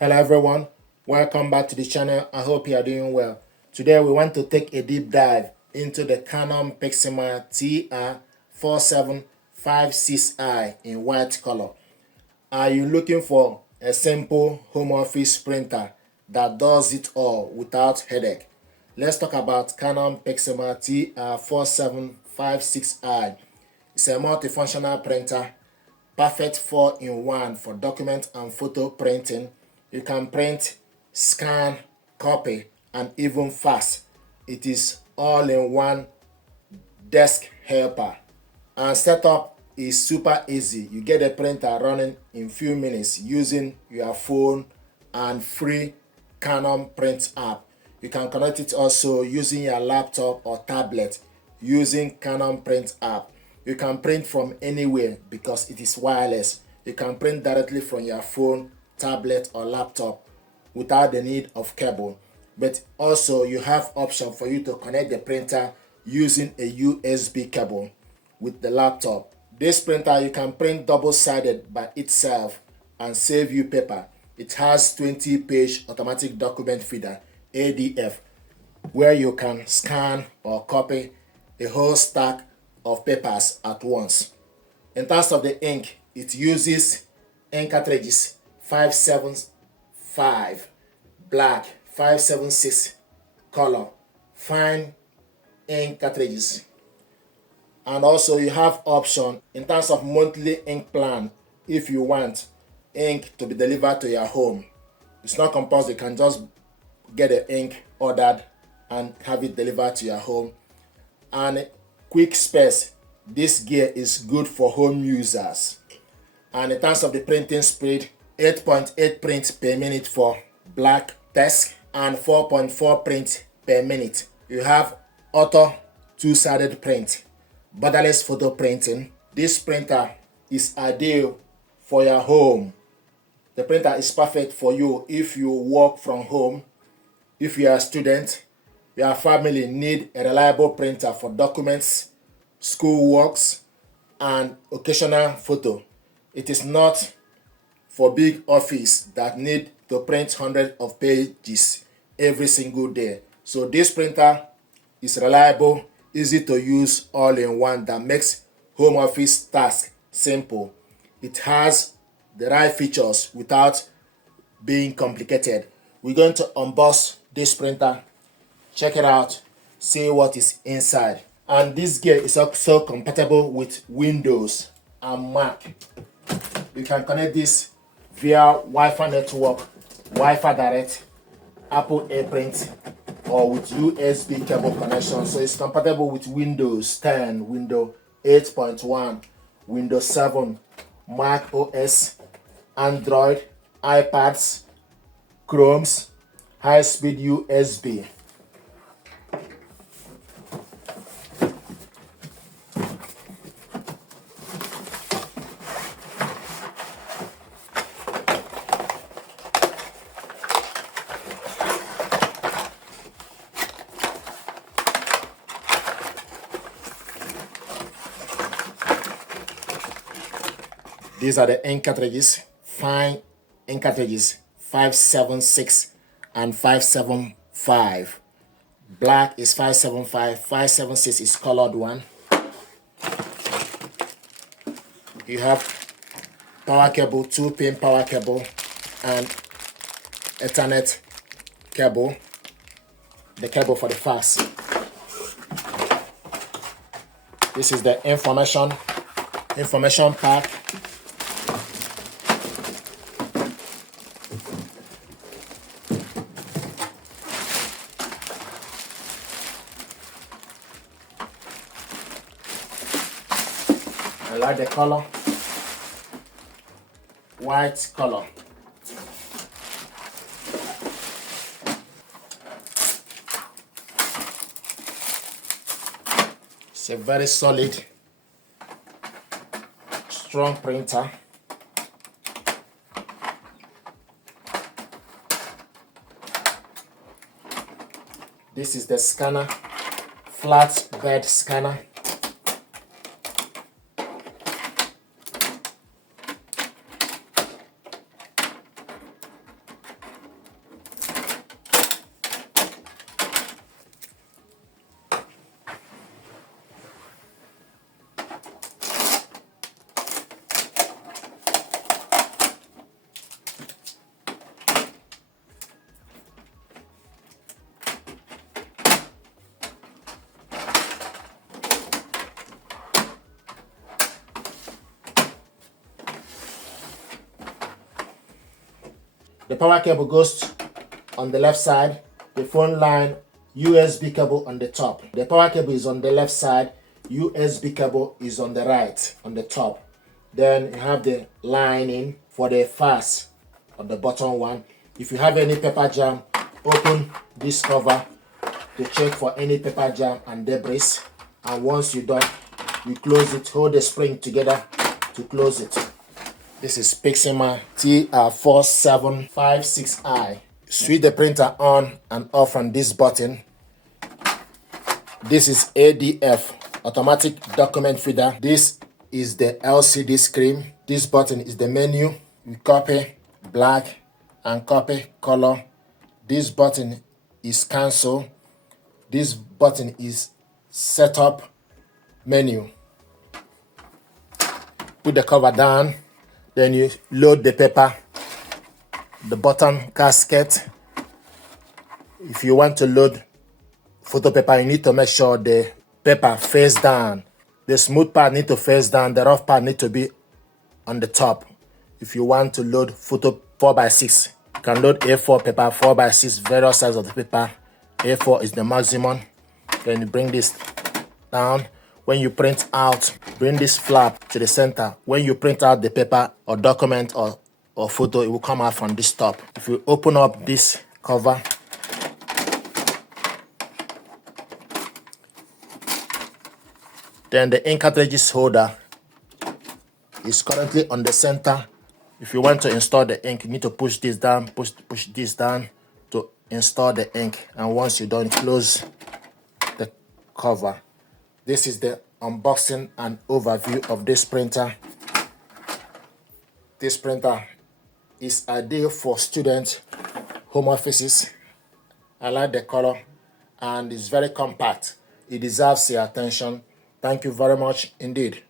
Hello everyone, welcome back to the channel. I hope you are doing well. Today we want to take a deep dive into the Canon Pixma TR4756i in white color. Are you looking for a simple home office printer that does it all without headache? Let's talk about Canon Pixma TR4756i. It's a multifunctional printer, perfect 4-in-1 for document and photo printing. You can print, scan, copy, and even fax. It is all in one desk helper. And setup is super easy. You get the printer running in few minutes using your phone and free Canon print app. You can connect it also using your laptop or tablet using Canon print app. You can print from anywhere because it is wireless. You can print directly from your phone, tablet, or laptop without the need of cable. But also you have option for you to connect the printer using a USB cable with the laptop. This printer you can print double-sided by itself and save you paper. It has 20-page automatic document feeder, ADF, where you can scan or copy a whole stack of papers at once. In terms of the ink, it uses ink cartridges 575, black 576, color, fine ink cartridges. And also you have option in terms of monthly ink plan if you want ink to be delivered to your home. It's not compulsory, you can just get the ink ordered and have it delivered to your home. And quick space, this gear is good for home users. And in terms of the printing speed, 8.8 prints per minute for black text and 4.4 prints per minute. You have auto two-sided print, borderless photo printing. This printer is ideal for your home. The printer is perfect for you if you work from home, if you are a student, your family need a reliable printer for documents, school works, and occasional photo. It is not for big office that need to print hundreds of pages every single day. So this printer is reliable, easy to use, all in one, that makes home office task simple. It has the right features without being complicated. We're going to unbox this printer, check it out, see what is inside. And this gear is also compatible with Windows and Mac. You can connect this via Wi-Fi network, Wi-Fi direct, Apple AirPrint, or with USB cable connection. So it's compatible with Windows 10, Windows 8.1, Windows 7, Mac OS, Android, iPads, Chromes, high-speed USB. These are the ink cartridges, fine ink cartridges, 576 and 575. Black is 575, 576 is colored one. You have power cable, 2-pin power cable, and Ethernet cable, the cable for the fax. This is the information pack. I like the color, white color. It's a very solid, strong printer. This is the scanner, flat bed scanner. The power cable goes on the left side, the phone line, USB cable on the top. The power cable is on the left side, USB cable is on the right, on the top. Then you have the lining for the fax on the bottom one. If you have any paper jam, open this cover to check for any paper jam and debris. And once you're done, you close it, hold the spring together to close it. This is Pixma TR4756i. Switch the printer on and off from this button. This is ADF, automatic document feeder. This is the LCD screen. This button is the menu. You copy black and copy color. This button is cancel. This button is setup menu. Put the cover down. Then you load the paper, the bottom casket. If you want to load photo paper, you need to make sure the paper face down. The smooth part need to face down, the rough part need to be on the top. If you want to load photo 4x6, you can load A4 paper, 4x6, various size of the paper. A4 is the maximum. Then you bring this down. When you print out, bring this flap to the center. When you print out the paper or document or photo, it will come out from this top. If you open up this cover, then the ink cartridges holder is currently on the center. If you want to install the ink, you need to push this down, push this down to install the ink. And once you're done, close the cover. This is the unboxing and overview of this printer. This printer is ideal for student home offices. I like the color and it's very compact. It deserves your attention. Thank you very much indeed.